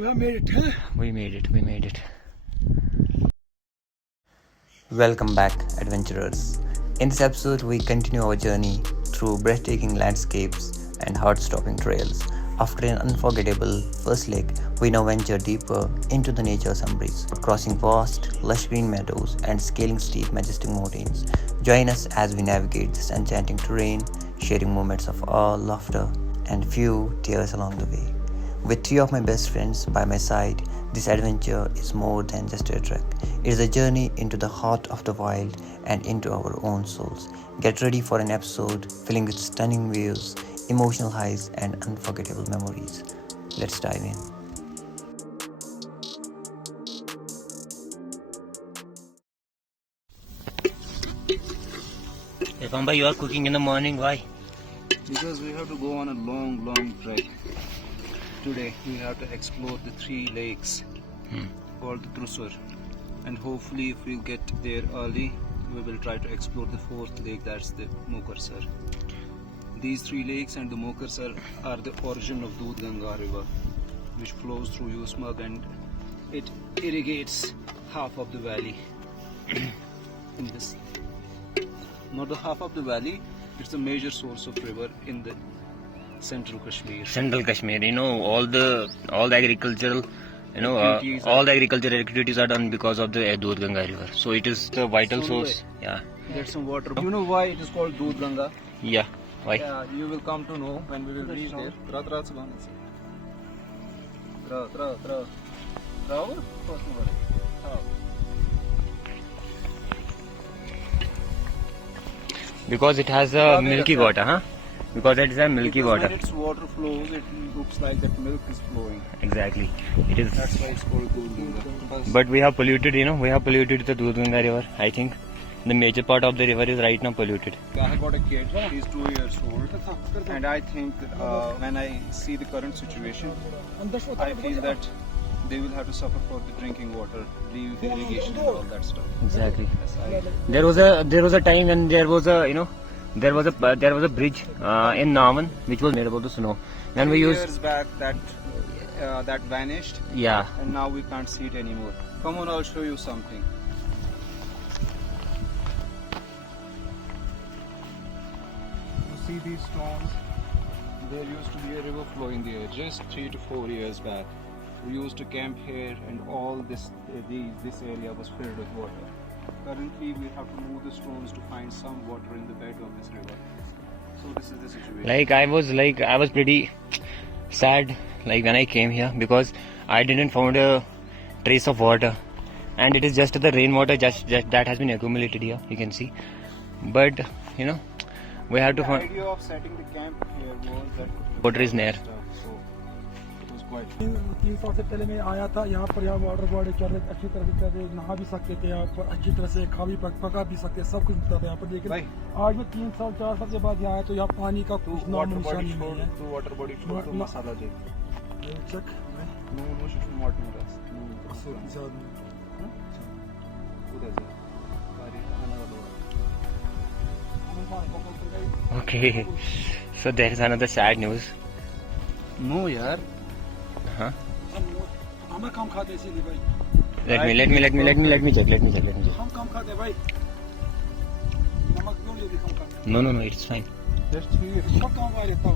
We have made it, huh? We made it. Welcome back, adventurers. In this episode, we continue our journey through breathtaking landscapes and heart-stopping trails. After an unforgettable first leg, we now venture deeper into the nature's embrace, crossing vast, lush green meadows and scaling steep, majestic mountains. Join us as we navigate this enchanting terrain, sharing moments of awe, laughter, and few tears along the way. With three of my best friends by my side, this adventure is more than just a trek. It is a journey into the heart of the wild and into our own souls. Get ready for an episode filling with stunning views, emotional highs, and unforgettable memories. Let's dive in. Pamba, you are cooking in the morning. Why? Because we have to go on a long trek. Today we have to explore the three lakes called Trusur, and hopefully if we'll get there early, we will try to explore the fourth lake, that's the Mokarsar. These three lakes and the Mokarsar are the origin of Doodh Ganga river, which flows through Usmag and it irrigates half of the valley. In this, not the half of the valley, it's a major source of river in the Central Kashmir. You know, all the agricultural, all the agricultural activities are done because of the Doodh Ganga river. So it is the vital source. Yeah. Get some water. You know why it is called Doodh Ganga? Yeah. Why? Yeah, you will come to know when we will reach there. Because it has a milky water, huh? Because it is a milky water. When its water flows, it looks like that milk is flowing. Exactly. It is. That's why it's called Doodh Ganga. But we have polluted, the Doodh Ganga river. I think the major part of the river is right now polluted. I have got a kid, he's 2 years old, and I think when I see the current situation, I feel that they will have to suffer for the drinking water, the irrigation and all that stuff. Exactly. There was a time when there was a bridge in Navan which was made above the snow. Then we used years back that vanished. Yeah. And now we can't see it anymore. Come on, I'll show you something. You see these stones? There used to be a river flowing there just 3 to 4 years back. We used to camp here, and all this area was filled with water. Currently, we have to move the stones to find some water in the bed of this river. So this is the situation. I was pretty sad when I came here because I didn't find a trace of water, and it is just the rainwater just that has been accumulated here. You can see, but we have to find. The idea of setting the camp here was that water is near. 3 साल से पहले मैं आया था यहाँ पर। यहाँ water body चल रहे, अच्छी तरह से चल रहे, नहा भी सकते थे यहाँ पर, अच्छी तरह से खा भी पका भी सकते, सब कुछ मिलता था यहाँ पर। लेकिन आज मैं 3 साल 4 साल के बाद यहाँ आया तो यहाँ पानी का कुछ नाम निशान नहीं है। तो वाटर बॉडी छोड़ तो मसाला दे चेक नो शिफ्ट मॉट नरस Okay, so there is another sad news. No, yaar. Huh? हम कम खाते इसीलिए भाई। Let me check. हम कम खाते भाई। नमक क्यों ले कम खाते? No, it's fine. Just here. सब कम आ रहता है।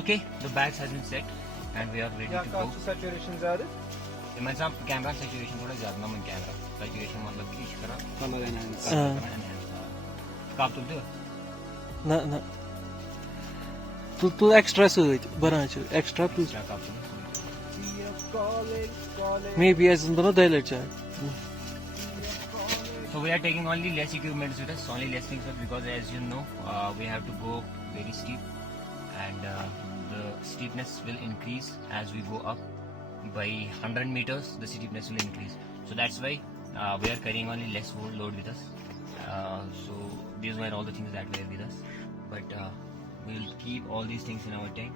Okay, the bags has been set and we are ready to go. Saturation ज़्यादा? मैं साहब कैमरा सैचुरेशन थोड़ा ज़्यादा मन कैमरा सैचुरेशन मतलब की इस तरह कलर एनहांस काप तुलते हो ना तू एक्स्ट्रा सूट बना च extra plus maybe as in the dilator. So we are taking only less equipment with us, only less things because as you know we have to go very steep and the steepness will increase as we go up. By 100 meters the steepness will increase, so that's why we are carrying only less load with us. So these were all the things that were with us, but we will keep all these things in our tank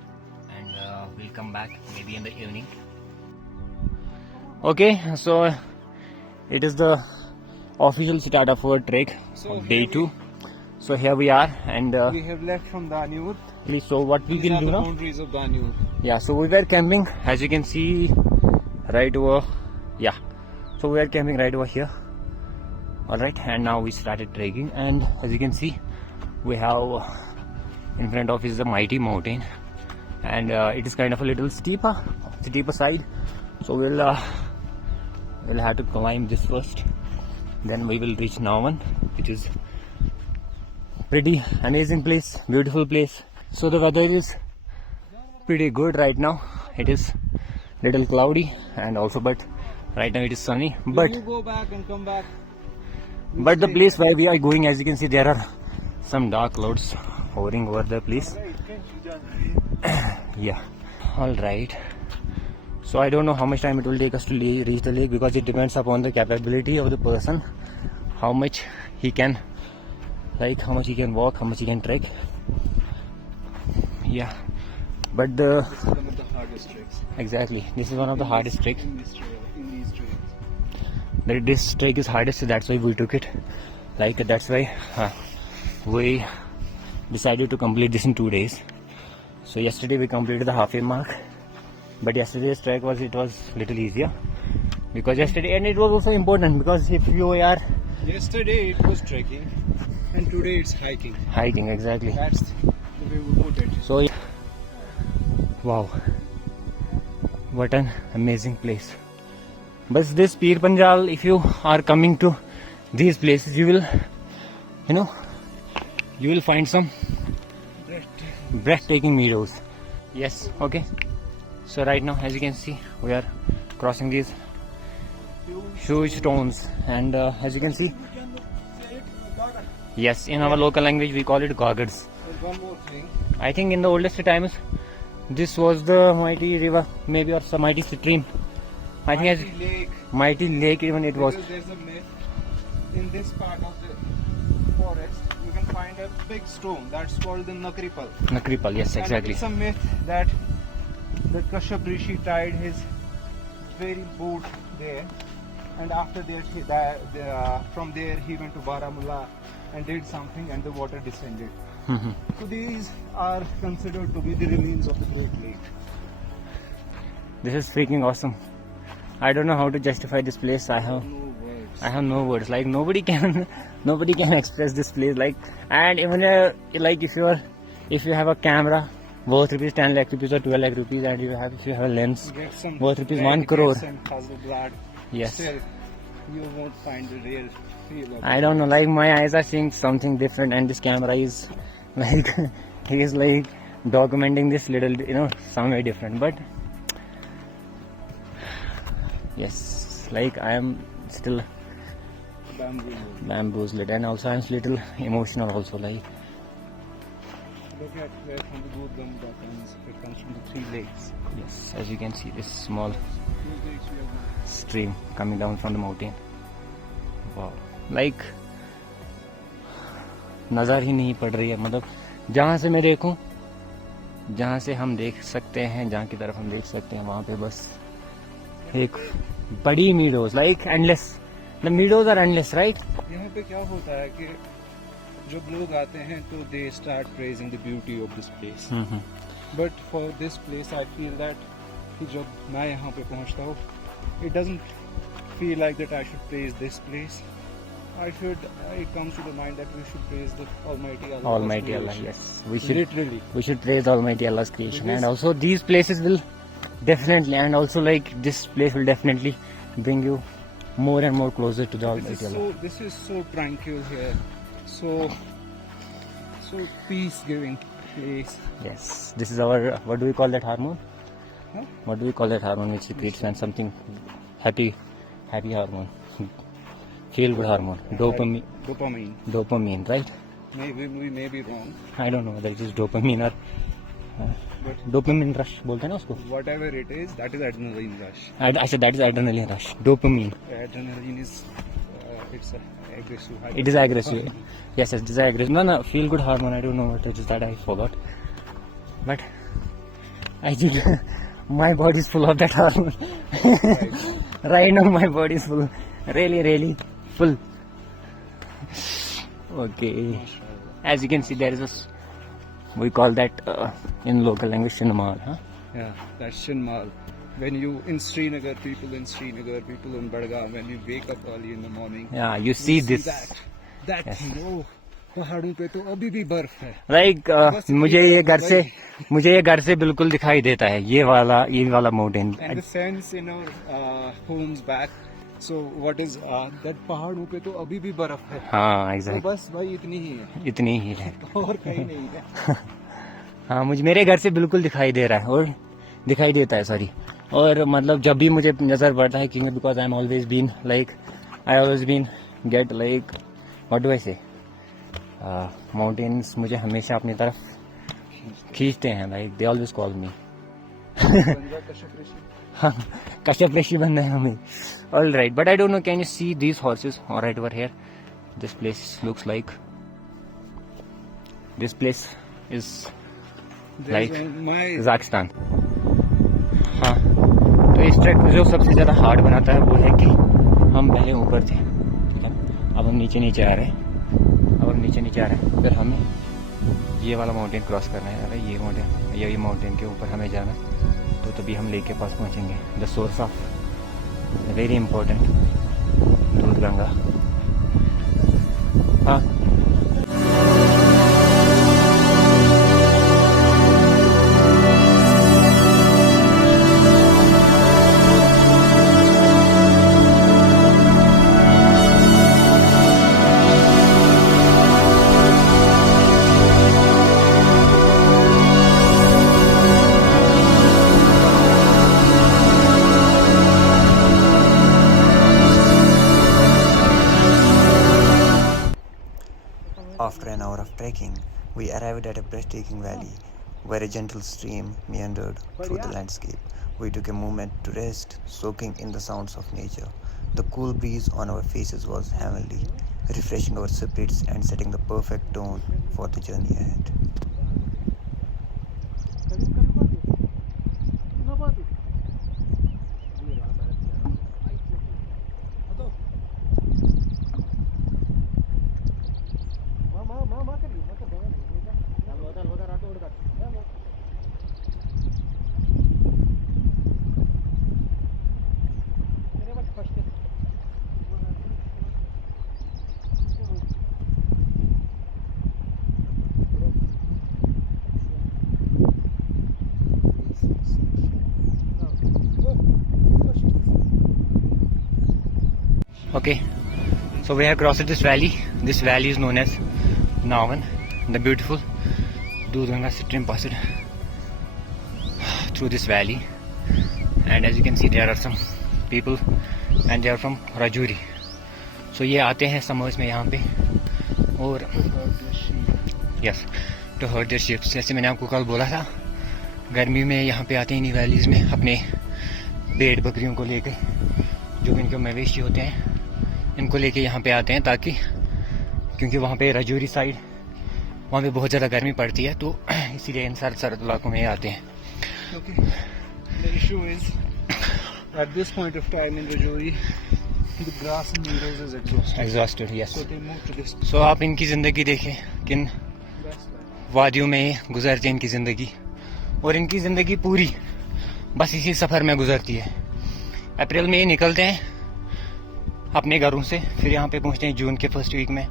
and we'll come back maybe in the evening. Okay, so it is the official start of our trek of day 2. So here we are, and we have left from Daniur Please, so what we These will are do the now? boundaries of Danube. Yeah, so we were camping, as you can see, right over. Yeah, so we are camping right over here. All right, and now we started trekking, and as you can see, we have in front of is the mighty mountain, and it is kind of a little steeper side. So we'll have to climb this first. Then we will reach Navan, which is pretty amazing place, beautiful place. So the weather is pretty good right now. It is little cloudy and also, but right now it is sunny. But you go back and come back. the place where we are going, as you can see, there are some dark clouds hovering over the place. Yeah. All right. So I don't know how much time it will take us to reach the lake, because it depends upon the capability of the person, how much he can, like how much he can walk, how much he can trek. Yeah. But This is one of the hardest treks exactly, this is one of the hardest treks. in these trails. This trek is hardest, so that's why we took it. Like that's why we decided to complete this in 2 days. So yesterday we completed the halfway mark, but yesterday's trek was little easier, because yesterday, and it was also important because if you are Yesterday it was trekking, and today it's hiking. hiking, exactly. That's the way we put it. So wow, what an amazing place. But this Pir Panjal, if you are coming to these places, you will find some breathtaking meadows. Yes, okay. So right now, as you can see, we are crossing these huge stones, and as you can see, yes, in our local language we call it goggers. And one more thing. I think in the oldest times, this was the mighty river, maybe, or some mighty stream. I think as Mighty lake. mighty lake even it was. Because there's a myth in this part of the forest. You can find a big stone that's called the Nakripal. Nakripal, yes, exactly. And it's a myth that the Kashyap Rishi tied his very boot there, and after that, from there he went to Baramulla and did something, and the water descended. Mhm. So these are considered to be the remains of the Great Lake. This is freaking awesome. I don't know how to justify this place. I have no words. Like nobody can express this place. Like, and even like if you have a camera worth rupees 10 lakh rupees or 12 lakh rupees, and if you have a lens Get some worth rupees red 1 crore. grapes and Hasselblad. Yes. Still, you won't find the real feel of I it. don't know. Like my eyes are seeing something different, and this camera is like he is like documenting this little, somewhere different. But yes, like I am still Bamboo. bamboozled, and also I'm little emotional also. Like Look at where from the Gurgam comes. It comes from the 3 lakes. yes, as you can see, this small Those lakes we have now. stream coming down from the mountain. Wow, like नज़र ही नहीं पड़ रही है. मतलब जहाँ से मैं देखूं, जहाँ से हम देख सकते हैं, जहाँ की तरफ हम देख सकते हैं, वहाँ पे बस एक बड़ी meadows, like endless. The meadows are endless, right? यहाँ पे क्या होता है कि जब लोग आते हैं तो they start praising the beauty of this place. But for this place I feel that कि जब मैं यहाँ पे पहुँचता हूँ, it doesn't feel like that I should praise this place. It comes to the mind that we should praise the Almighty Allah. Almighty Allah, yes. Literally. We should praise Almighty Allah's creation, Because- and also these places will definitely, and also like this place will definitely bring you more and more closer to the Almighty Allah. This is so tranquil here. So peace-giving place. Yes, this is our, what do we call that hormone? Huh? What do we call that hormone which secretes when something happy hormone, feel good hormone, dopamine, right? Maybe we may be wrong. I don't know whether it is dopamine or But dopamine rush बोलते हैं ना उसको. whatever it is, that is adrenaline rush. I said that is adrenaline rush. Dopamine. Adrenaline is it's aggressive. It is aggressive. Yes, it is aggressive. No, feel good hormone. I don't know what it is that I forgot. But I think my body is full of that hormone. Right now, my body is full. Really full. Okay. As you can see, there is a We call that in local language Shinmal, huh? Yeah, that's Shinmal. When you in Srinagar, people in Badgaon, when you wake up early in the morning, Yeah, you see you this. that Yes. thing. Oh, पहाड़ों पे तो अभी भी बर्फ है. Like मुझे ये घर से बिल्कुल दिखाई देता है ये वाला mountain. And the sense in our homes back. So what is that पहाड़ों पे तो अभी भी बर्फ है. हाँ तो exactly. बस भाई इतनी ही है, इतनी ही है. और कहीं नहीं है. हाँ मुझे मेरे घर से बिल्कुल दिखाई दे रहा है और दिखाई देता है सॉरी. और मतलब जब भी मुझे नजर पड़ता है क्योंकि because I always been get like what do I say mountains मुझे हमेशा अपनी तरफ खींचते हैं. Like they always call me. हाँ कश्यप ऋषि बनना है हमें. All right but I don't know can you see these horses right over here. This place looks like this place is like Kazakhstan. हाँ तो इस ट्रैक को जो सबसे ज़्यादा हार्ड बनाता है वो है कि हम पहले ऊपर थे, ठीक है ना. अब हम नीचे आ रहे हैं. फिर हमें ये वाला माउंटेन क्रॉस करना है. ये माउंटेन के ऊपर हमें जाना है तो तभी हम लेक के पास पहुंचेंगे. The source of very important Doodhganga. हाँ After an hour of trekking, we arrived at a breathtaking valley where a gentle stream meandered through the landscape. We took a moment to rest, soaking in the sounds of nature. The cool breeze on our faces was heavenly, refreshing our spirits and setting the perfect tone for the journey ahead. Okay, so we have crossed this valley. This valley is known as Navan. The beautiful Dudhganga stream passed through this valley, and as you can see, there are some people, and they are from Rajouri. So ये आते हैं summers में यहाँ पे और yes to herd their sheep. जैसे मैंने आपको कल बोला था, गर्मी में यहाँ पे आते हैं इन वैलीज में अपने भेड़ बकरियों को लेके, जो भी इनके मवेशी होते हैं इनको लेके यहाँ पे आते हैं, ताकि क्योंकि वहाँ पे राजौरी साइड वहाँ पे बहुत ज़्यादा गर्मी पड़ती है, तो इसीलिए इन सरद इलाकों में आते हैं. Okay. The issue is at this point of time in Rajouri, the grass and meadows is exhausted. Yes. So they move to this. So आप इनकी ज़िंदगी देखें, किन वादियों में गुजरती है इनकी ज़िंदगी, और इनकी ज़िंदगी पूरी बस इसी सफ़र में गुजरती है. अप्रैल में ये निकलते हैं अपने घरों से, फिर यहाँ पे पहुँचते हैं जून के फर्स्ट वीक में,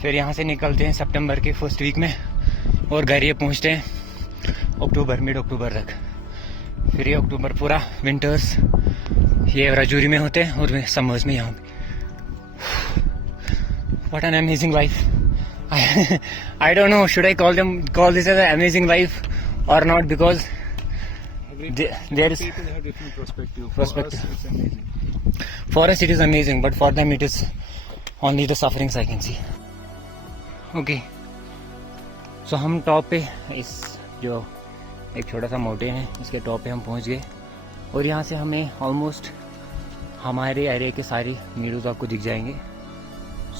फिर यहाँ से निकलते हैं सितंबर के फर्स्ट वीक में, और घर ये पहुँचते हैं मिड अक्टूबर तक. फिर ये अक्टूबर पूरा विंटर्स ये राजौरी में होते हैं, और समर्स में यहाँ पे. What an amazing life. I don't know, should I call this as an amazing life or not, because there is people have different perspective. Perspective. For us, it's amazing. For us it is amazing, but for them it is only the sufferings I can see. Okay, so हम top पे, इस जो एक छोटा सा mountain है इसके top पे हम पहुंच गए, और यहाँ से हमें ऑलमोस्ट हमारे एरिया के सारे मीडोज आपको दिख जाएंगे.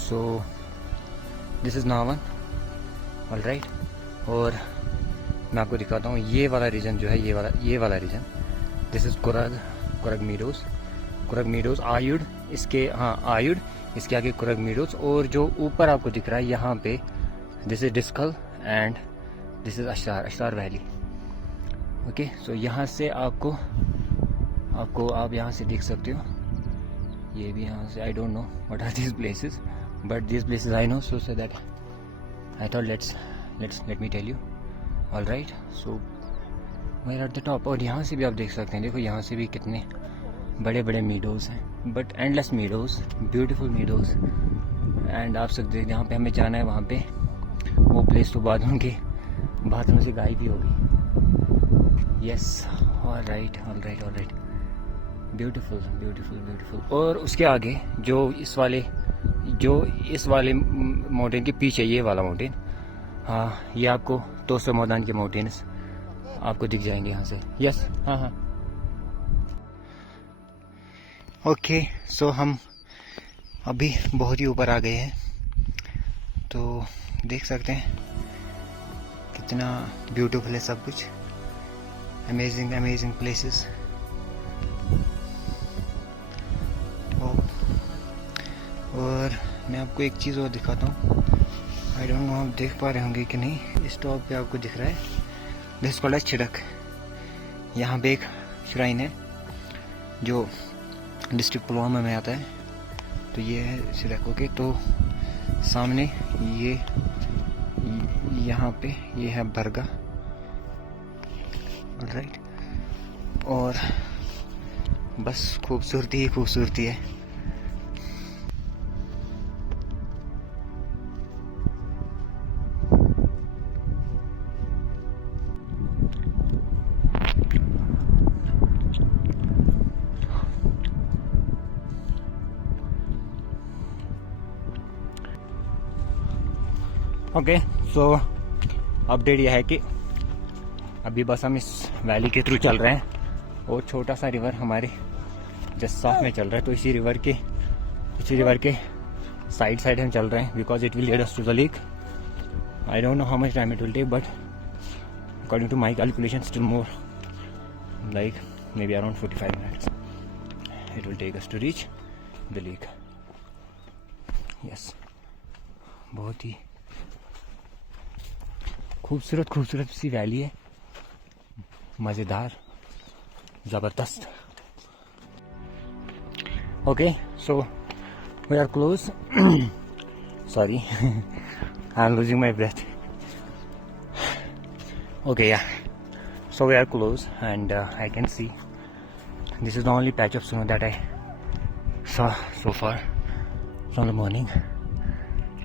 So this is Nawan. Alright, और मैं आपको दिखाता हूँ ये वाला रीजन जो है, ये वाला रीजन, दिस इज़ कुरग मीडोज आयुड, इसके आयुड, इसके आगे कुरग मीडोज, और जो ऊपर आपको दिख रहा है यहाँ पे दिस इज डिस्कल and this is Ashar valley. Okay, so यहाँ से आपको आप यहाँ से देख सकते हो. ये भी यहाँ से, I don't know what are these places, but these places I know, so that I thought let me tell you. All right, so we are at the top. और यहाँ से भी आप देख सकते हैं, देखो यहाँ से भी कितने बड़े बड़े मीडोज़ हैं, but endless meadows, beautiful meadows. And आप सकते हैं जहाँ पे हमें जाना है वहाँ पे वो प्लेस तो बादलों से गायब भी होगी. Yes, all right. ब्यूटीफुल. और उसके आगे जो इस वाले माउंटेन के पीछे ये वाला माउंटेन, हाँ, ये आपको तोसा मैदान के माउंटेन्स आपको दिख जाएंगे यहाँ से. यस, हाँ. ओके, सो हम अभी बहुत ही ऊपर आ गए हैं, तो देख सकते हैं कितना ब्यूटीफुल है सब कुछ. Amazing places. और मैं आपको एक चीज़ और दिखाता हूँ. आई डोंट नो आप देख पा रहे होंगे कि नहीं. इस टॉप पे आपको दिख रहा है दिस कॉल्ड छिड़क. यहाँ पे एक श्राइन है जो डिस्ट्रिक्ट पुलवामा में आता है, तो ये है छिड़क. ओके, तो सामने ये यहाँ पे ये है बरगा. राइट, और बस खूबसूरती ही खूबसूरती है. ओके, सो अपडेट यह है कि अभी बस हम इस वैली के थ्रू चल रहे हैं, और छोटा सा रिवर हमारे जस्ट साथ में चल रहा है, तो इसी रिवर के साइड हम चल रहे हैं, because it will lead us to the lake. I don't know how much time it will take, but according to my calculation still more like may be around 45 minutes it will take us to reach the lake. Yes, बहुत ही खूबसूरत सी valley है, मज़ेदार, ज़बरदस्त. Okay, so we are close. Sorry, I am losing my breath. Okay, yeah, so we are close, and I can see this is the only patch of snow that I saw so far from the morning.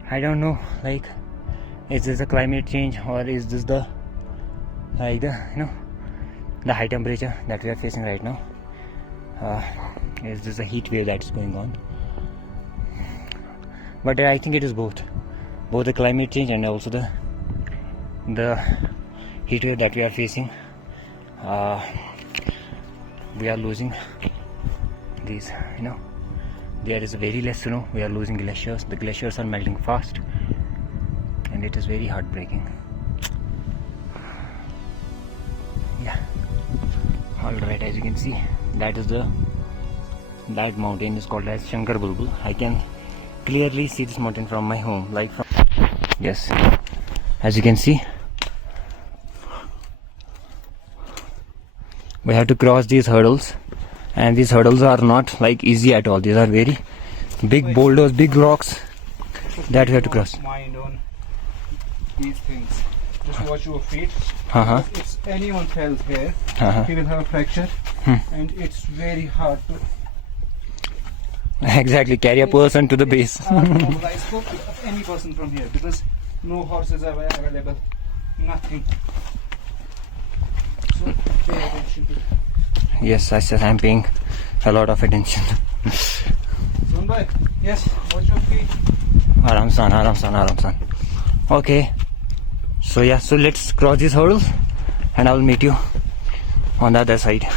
I don't know, like, is this a climate change, or is this the the high temperature that we are facing right now? Is this a heat wave that's going on? But I think it is both the climate change and also the heat wave that we are facing. We are losing these, there is very less snow. We are losing glaciers. The glaciers are melting fast, and it is very heartbreaking. Yeah. All right, as you can see, that mountain is called as Shankar Bulbul. I can clearly see this mountain from my home, yes, as you can see. We have to cross these hurdles, and these hurdles are not easy at all. These are very big boulders, big rocks that we have to cross. Mind on these things. Just watch your feet. If anyone falls here, he will have a fracture, and it's very hard to exactly carry a person to the base. mobilize any person from here, because no horses are available, nothing. So pay attention to it. Yes, I'm paying a lot of attention. Zonbai, yes, watch your feet. Aram san. Okay, so let's cross these hurdles, and I will meet you on the other side.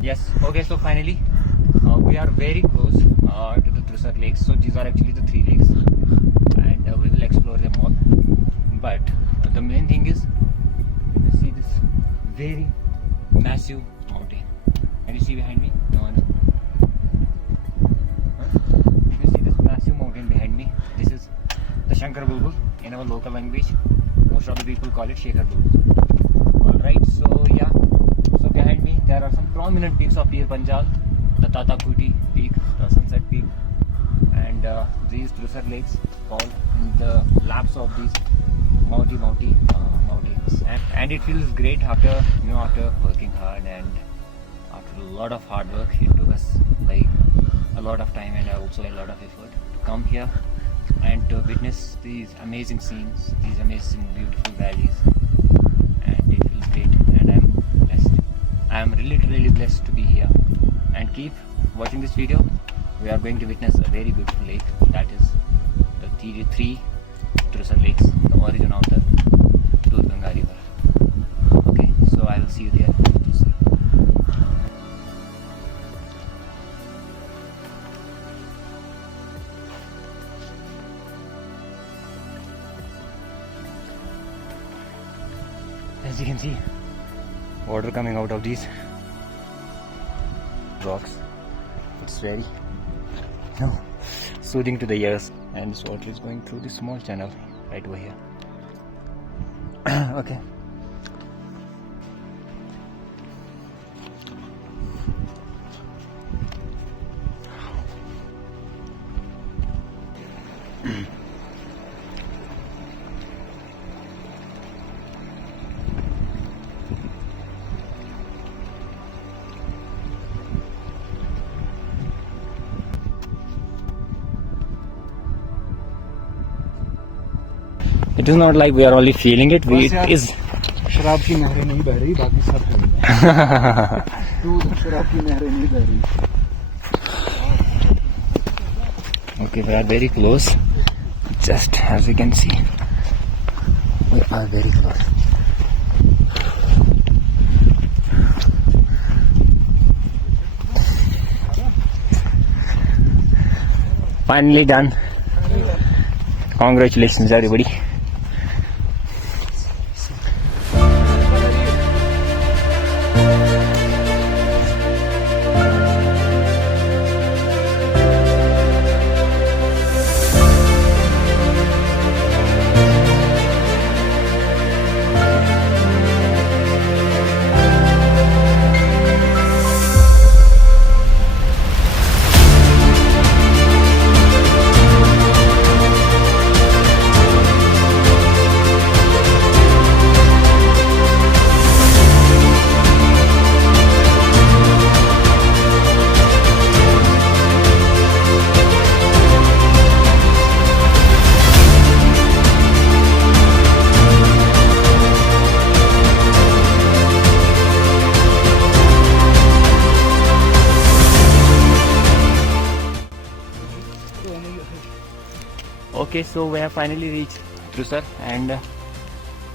Yes, okay, so finally we are very close to the Trusar lakes. So these are actually the 3 lakes, and we will explore them all. But the main thing is, you see this very massive mountain. Can you see behind me? No. Huh? You can see this massive mountain behind me. This is the Shankar Bulbul in our local language. Most of the people call it Shekhar Bulbul. Alright, so yeah. So behind me there are some prominent peaks of Pir Panjal, the Tata Kuti peak, the Sunset Peak, and these Drusar lakes fall in the laps of these mountains. And it feels great after after working hard and after a lot of hard work. It took us like a lot of time and also a lot of effort to come here and to witness these amazing scenes, these amazing beautiful valleys, and it feels great, and I'm blessed. I'm really blessed to be here. And keep watching this video. We are going to witness a very beautiful lake, that is the three Drusar lakes, the origin of the Durganga river. Okay, so I will see you there. As you can see, water coming out of these rocks. It's very soothing to the ears, and this water is going through this small channel right over here. Okay. It is not like we are only feeling it. It is. शराब की नहरें नहीं बह रही, बाकी सब है। दूध शराब की नहरें नहीं बह रही। Okay, we are very close. Just as you can see, we are very close. Finally done. Congratulations, everybody. Okay, so we have finally reached Drusar, and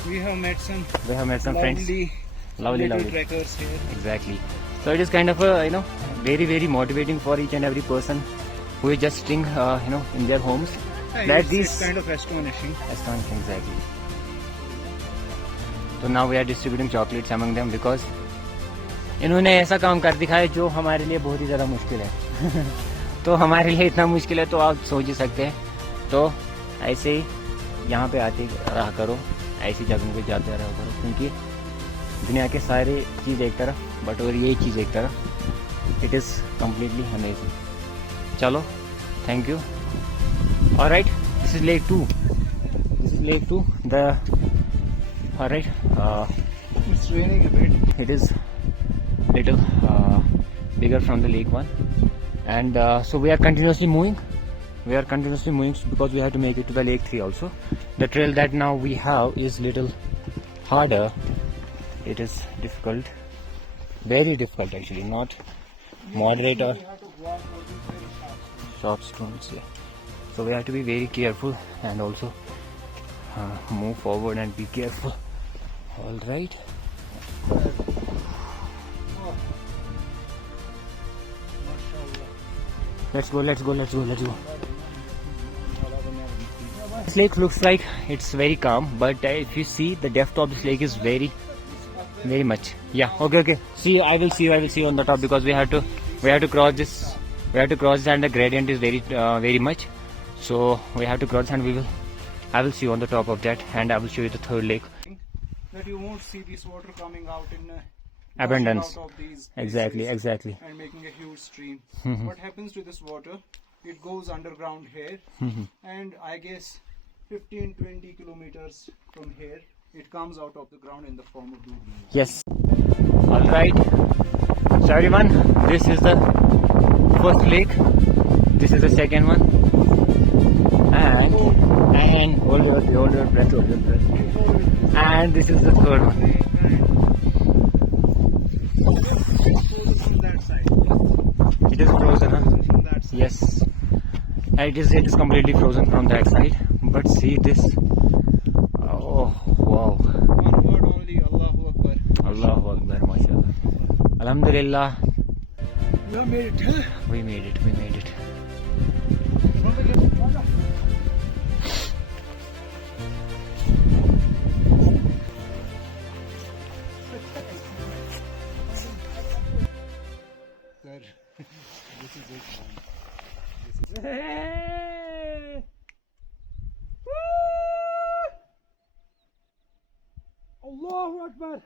we have met some friends. Lovely trekkers here. Exactly. So it is kind of a very motivating for each and every person who is just staying in their homes. It's kind of astonishing. Exactly. So now we are distributing chocolates among them because इन्होंने ऐसा काम कर दिखाया जो हमारे लिए बहुत ही ज़्यादा मुश्किल है। तो हमारे लिए इतना मुश्किल है तो आप सोच ही सकते हैं। तो ऐसे ही यहाँ पे आते रहा करो, ऐसी जगह पे जाते रहा करो, क्योंकि दुनिया के सारे चीज़ एक तरफ बट और ये चीज़ एक तरफ। It is completely amazing. चलो, thank you. Alright, this is lake 2. Alright, it's raining a bit. It is little bigger from the lake 1, and so we are continuously moving because we have to make it to the lake 3 also. The trail that now we have is little harder. It is difficult, very difficult actually, not moderate or sharp stones. Yeah. So we have to be very careful and also move forward and be careful. All right. Let's go. This lake looks like it's very calm, but if you see, the depth of this lake is very very much. Yeah. Okay. See, I will see you on the top because we have to cross this. We have to cross this, and the gradient is very much. So we have to cross, and I will see you on the top of that, and I will show you the third lake. That you won't see this water coming out in Abundance. out of these Exactly. places and making a huge stream. What happens to this water? It goes underground here, and I guess 15-20 kilometers from here, it comes out of the ground in the form of doodh. Yes. All right. So everyone, this is the first lake. This is the second one. And hold your breath. And this is the third one. It is frozen, huh? Yes. And it is completely frozen from that side. But see this. Oh wow. One word only, Allahu Akbar. Allahu Akbar, mashallah. Alhamdulillah. We have made it. Huh? We made it. Sir, this is it, man. Hey! Allahu Akbar.